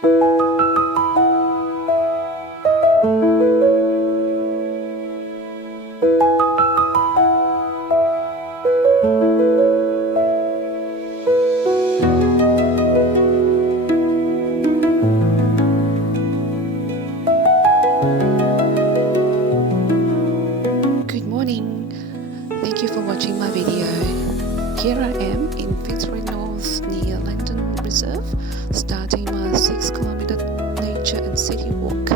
Thank you for watching my video. Here I am in Fitzroy North near Langdon Reserve, starting my 6-kilometre nature and city walk.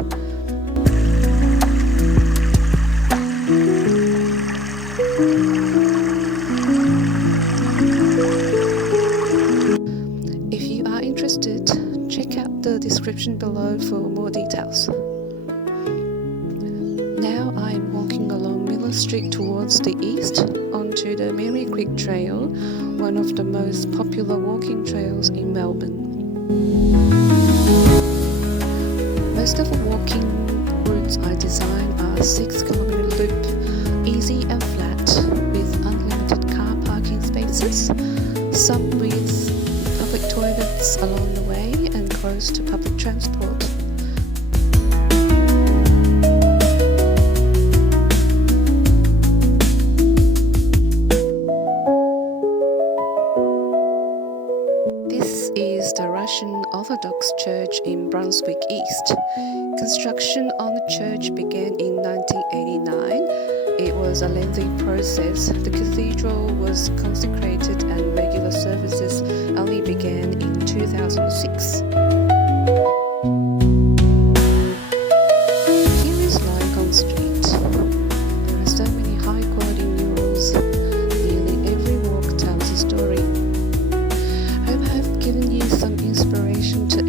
If you are interested, check out the description below for more details. Now I am walking along Melbourne Street towards the east onto the Merri Creek trail, one of the most popular walking trails in Melbourne. Most of the walking routes I design are 6-kilometre loop, easy and flat, with unlimited car parking spaces, some with public toilets along the way and close to public transport. This is the Russian Orthodox Church in Brunswick East. Construction on the church began in 1989. It was a lengthy process. The cathedral was consecrated and regular services only began in 2006. Here is Lygon Street. There are so many high-quality murals. Nearly every walk tells a story. Hope I have given you some inspiration to